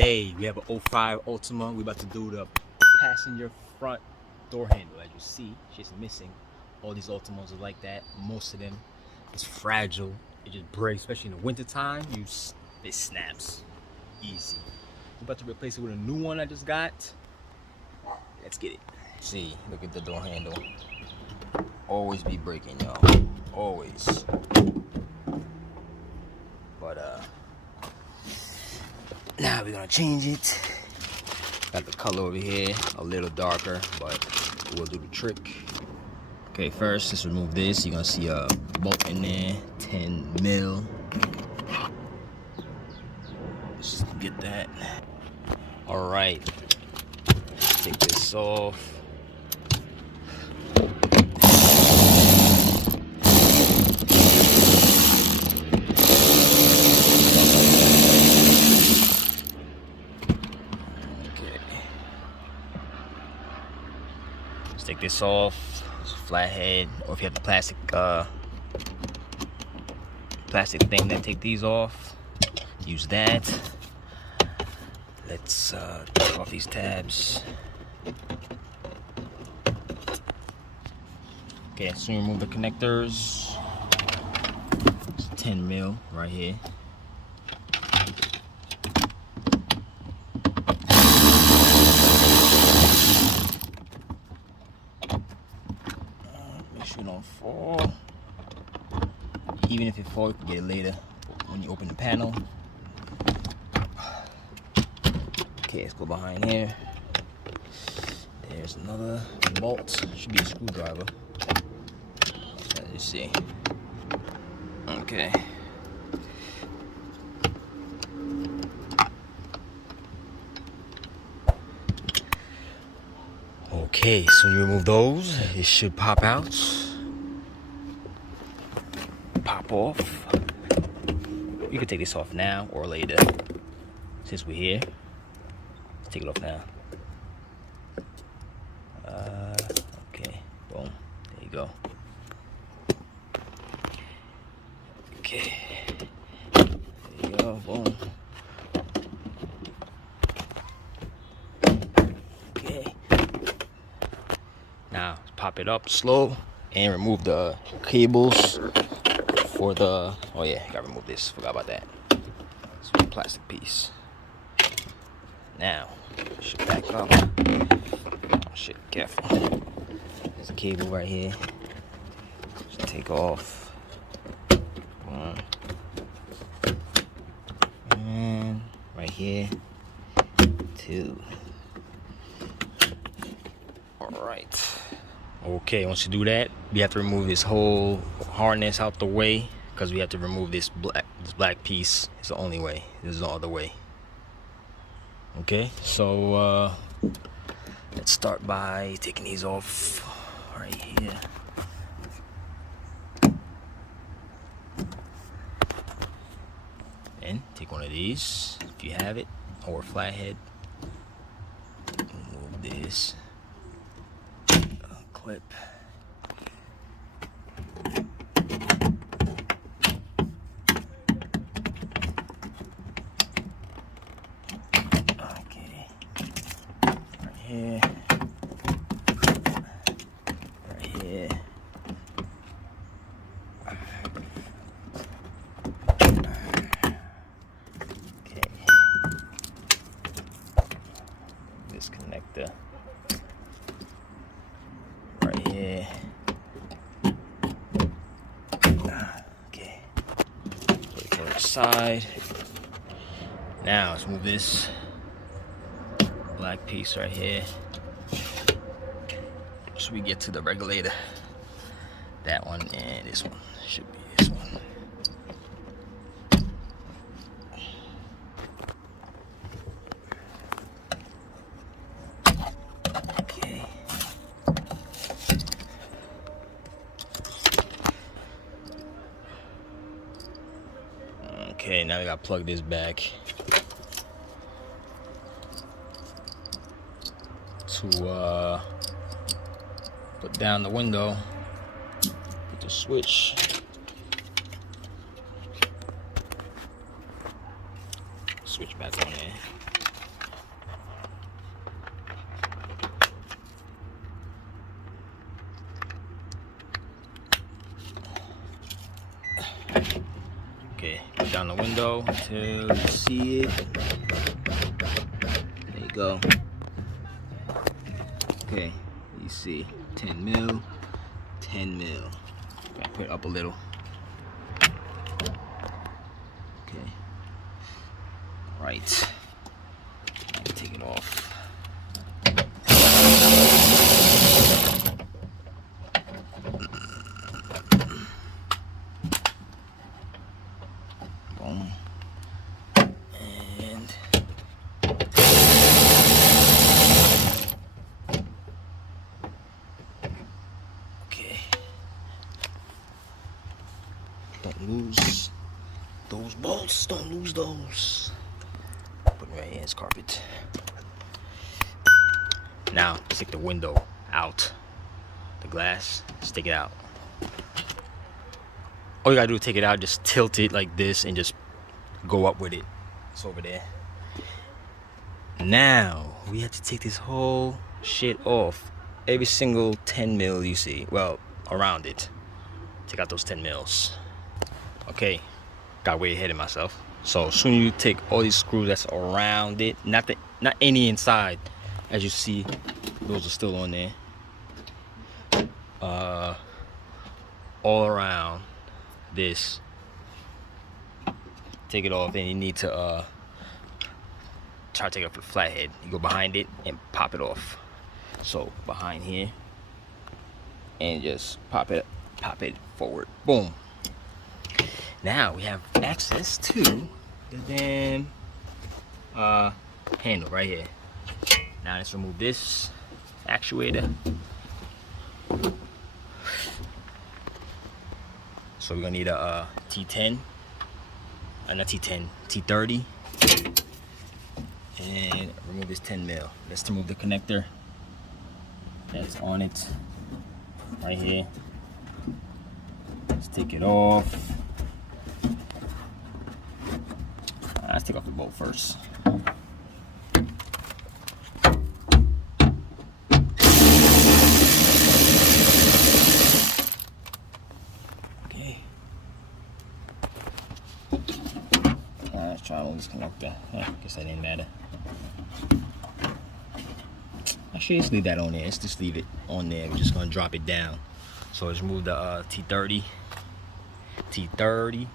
Today we have an 05 Altima. We're about to do the passenger front door handle. As you see, it's just missing. All these Altimas are like that. Most of them, it's fragile. It just breaks, especially in the winter time. It snaps easy. We're about to replace it with a new one I just got. Let's get it. See, look at the door handle. Always be breaking, y'all. Always. But now we're gonna change it. Got the color over here, a little darker, but we'll do the trick. Okay, first let's remove this. You're gonna see a bolt in there, 10 mil. Let's get that. All right, take this off. Take this off. It's a flathead, or if you have the plastic thing that take these off, use that. Let's take off these tabs. Okay, so remove the connectors. It's 10 mil right here. Don't fall. Even if it falls, you can get it later when you open the panel. Okay, let's go behind here. There's another bolt. Should be a screwdriver. As you see. Okay. Okay, so when you remove those, it should pop out. Pop off. You can take this off now or later. Since we're here, let's take it off now. Okay, boom. There you go. Okay. There you go, boom. Okay. Now pop it up slow and remove the cables. For the, oh yeah, gotta remove this, forgot about that. It's a plastic piece. Now, should back up. Oh shit, careful. There's a cable right here. Just take off. One. And right here. Two. Alright. Okay, once you do that, we have to remove this whole harness out the way because we have to remove this black piece. It's the only way. There's no other way. Okay, so let's start by taking these off right here. And take one of these if you have it, or a flathead. Remove this. Clip. Okay. Right here. Right here. Okay. This connector. Yeah. Okay. Put it to the side. Now let's move this black piece right here. So we get to the regulator. That one and this one. Should be this one. Okay, now we gotta plug this back to put down the window. Put the switch. Switch back on there. down the window until you see it. There you go. Okay, you see 10 mil, 10 mil. Gotta put it up a little. Okay. Right. Take it off. Boom. And okay. Don't lose those bolts. Don't lose those. Put it right here as carpet. Now stick the window out. The glass, stick it out. All you gotta do is take it out, just tilt it like this and just go up with it. It's over there. Now we have to take this whole shit off. Every single 10 mil you see, well, around it. Take out those 10 mils. Okay, got way ahead of myself. So soon you take all these screws that's around it, not any inside. As you see, those are still on there. All around this. Take it off, and you need to try to take it off the flathead. You go behind it and pop it off. So behind here, and just pop it forward. Boom. Now we have access to the damn handle right here. Now let's remove this actuator. So we're gonna need a T10, not T10, T30, and remove this 10 mil. Let's remove the connector that's on it right here. Let's take it off. Let's take off the bolt first. Let's try to disconnect that. Guess that didn't matter. Actually, let's leave that on there. Let's just leave it on there. We're just gonna drop it down. So let's remove the T30. T30.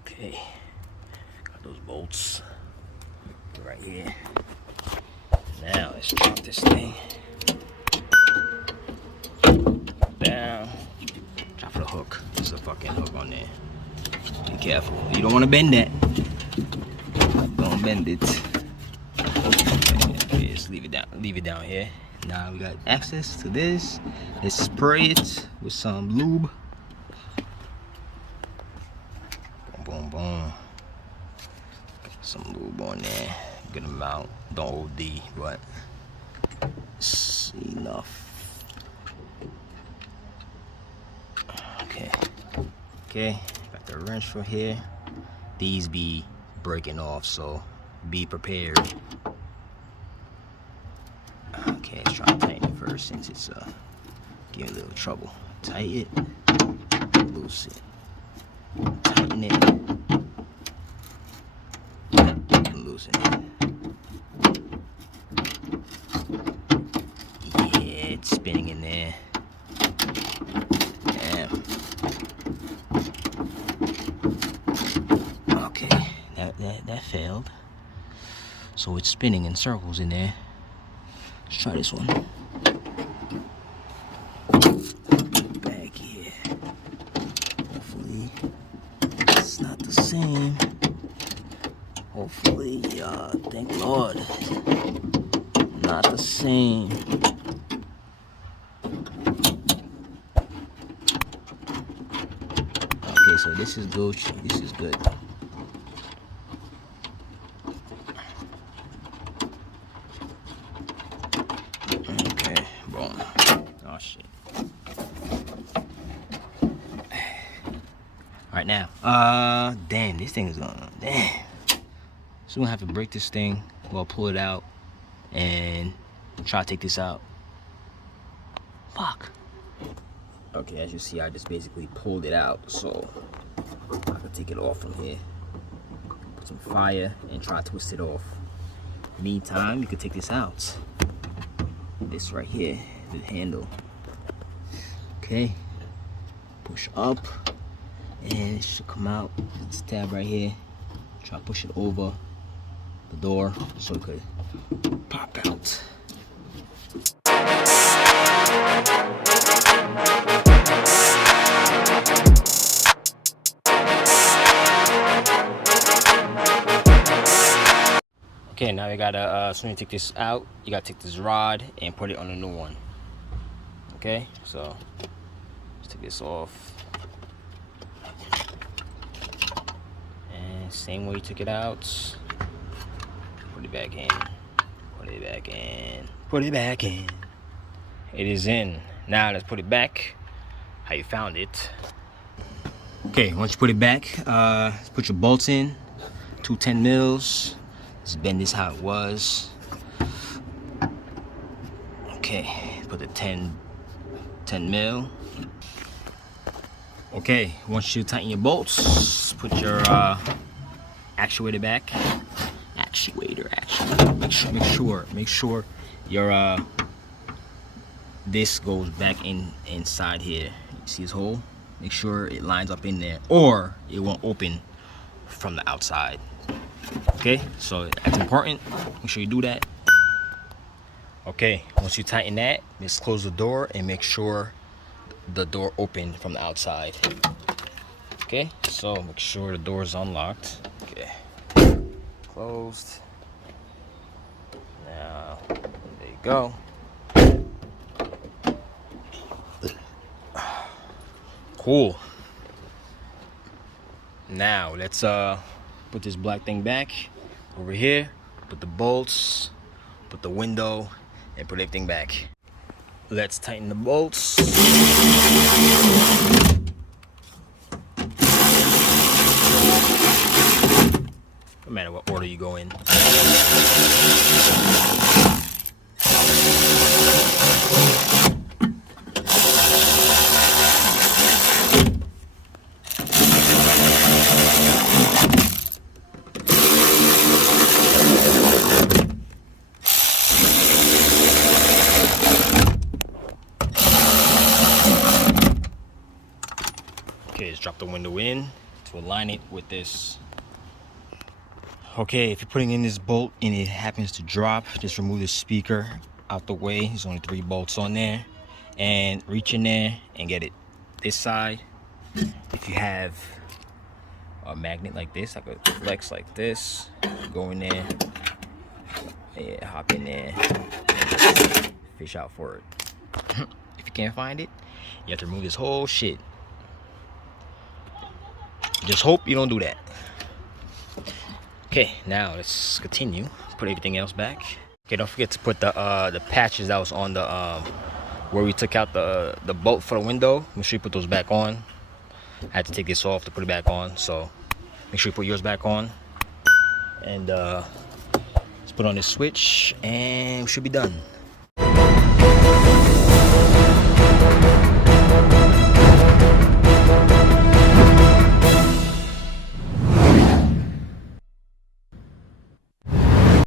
Okay. Got those bolts right here. Now let's drop this thing down. Drop the hook. There's a fucking hook on there. Be careful. You don't want to bend that. Don't bend it. Okay, just leave it down. Leave it down here. Now we got access to this. Let's spray it with some lube. Boom, boom, boom. Some lube on there. Good amount. Don't OD, but it's enough. Okay. Okay. Got the wrench for here. These be breaking off, so be prepared. Okay, let's try to tighten it first since it's giving a little trouble. Tighten it. Loose it. Tighten it. Loosen it. Yeah, it's spinning in there. Damn. Okay, that failed. So it's spinning in circles in there. Let's try this one. Back here. Hopefully it's not the same. Hopefully, thank Lord, not the same. Okay, so this is Gucci. This is good. Okay, boom. Oh shit. All right now. Damn, this thing is going. Damn. So we're gonna have to break this thing, well, pull it out and try to take this out. Fuck. Okay, as you see, I just basically pulled it out, so I can take it off from here. Put some fire and try to twist it off. Meantime, you can take this out. This right here, the handle. Okay, push up, and it should come out. This tab right here. Try to push it over the door so it could pop out. Okay, now you gotta, as soon as you take this out, you gotta take this rod and put it on a new one. Okay, so let's take this off. And same way you took it out, put it back in, put it back in, put it back in. It is in. Now let's put it back how you found it. Okay, once you put it back, let's put your bolts in, 2 10 mils. Let's bend this how it was. Okay, put the 10 mil. Okay, once you tighten your bolts, put your actuator back. Actuator. Make sure your this goes back inside here. You see this hole? Make sure it lines up in there, or it won't open from the outside. Okay, so that's important. Make sure you do that. Okay, once you tighten that, just close the door and make sure the door open from the outside. Okay, so make sure the door is unlocked. Okay, closed. Now there you go. Cool. Now let's put this black thing back over here, put the bolts, put the window, and put everything back. Let's tighten the bolts. No matter what order you go in. Okay, let's drop the window in to align it with this. Okay, if you're putting in this bolt and it happens to drop, just remove the speaker out the way. There's only 3 bolts on there, and reach in there and get it this side. If you have a magnet like this, like a flex like this, go in there, yeah, hop in there, fish out for it. If you can't find it, you have to remove this whole shit. Just hope you don't do that. Okay, now let's continue. Put everything else back. Okay, don't forget to put the patches that was on the where we took out the bolt for the window. Make sure you put those back on. I had to take this off to put it back on, so make sure you put yours back on. And let's put on this switch, and we should be done.